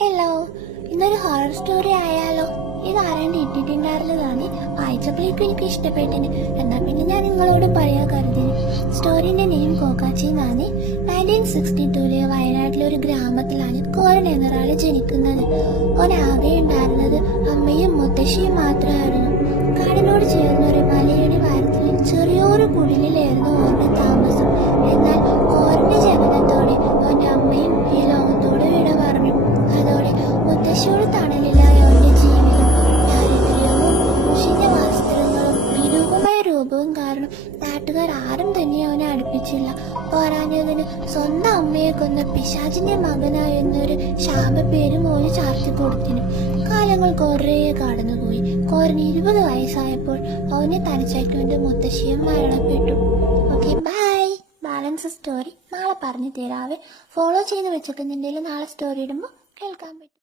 Hello, ഇന്നൊരു horror story ആയാലോ? ഇത് ആരാണ്ട് ഇട്ടിട്ടുണ്ടായിരുന്നതാണ്. വായിച്ചപ്പോഴേക്കും എനിക്ക് ഇഷ്ടപ്പെട്ടിന്. എന്നാൽ പിന്നെ ഞാൻ നിങ്ങളോട് പറയാ കരുതിന്. സ്റ്റോറിന്റെ നെയിം കോക്കാച്ചി എന്നാണ്. 1962 വയനാട്ടിലെ ഒരു ഗ്രാമത്തിലാണ് കോരൻ എന്നൊരാൾ ജനിക്കുന്നത്. ഒരാകെ ഉണ്ടായിരുന്നത് അമ്മയും മുത്തശ്ശിയും മാത്രമായിരുന്നു. കാടിനോട് ചേർന്ന ഒരു മലയുടെ വാരത്തിൽ ചെറിയൊരു കുടിലായിരുന്നു ഓരുടെ താമസം. എന്നാൽ കോരന്റെ ജനനത്തോടെ അവന്റെ അമ്മയും ഈ ലോകത്തോട് വിട പറഞ്ഞു. അതോടെ മുത്തശ്ശിയോട് തണലിലായ അവന്റെ ജീവിതം ദാരിദ്ര്യവും മുഷിഞ്ഞ വസ്ത്രങ്ങളും വിരൂപമായ രൂപവും കാരണം നാട്ടുകാർ ആരും തന്നെ അവനെ അടുപ്പിച്ചില്ല. പോരാഞ്ഞതിന് സ്വന്തം അമ്മയെ കൊന്ന പിശാചിന്റെ മകനായെന്നൊരു ശാപപ്പേരും ഓന് ചാർത്തി കൊടുത്തിനു. കാലങ്ങൾ കുറേ കടന്നുപോയി. കോരന് 20 വയസ്സായപ്പോൾ അവനെ തനിച്ചയക്കുവിന്റെ മുത്തശ്ശിയും മരണപ്പെട്ടു. Okay, by. ബാലൻസ് സ്റ്റോറി നാളെ പറഞ്ഞു തരാവേ. ഫോളോ ചെയ്ത് വെച്ചിട്ടുണ്ടെങ്കിൽ നാളെ സ്റ്റോറി ഇടുമ്പോൾ കേൾക്കാൻ പറ്റും.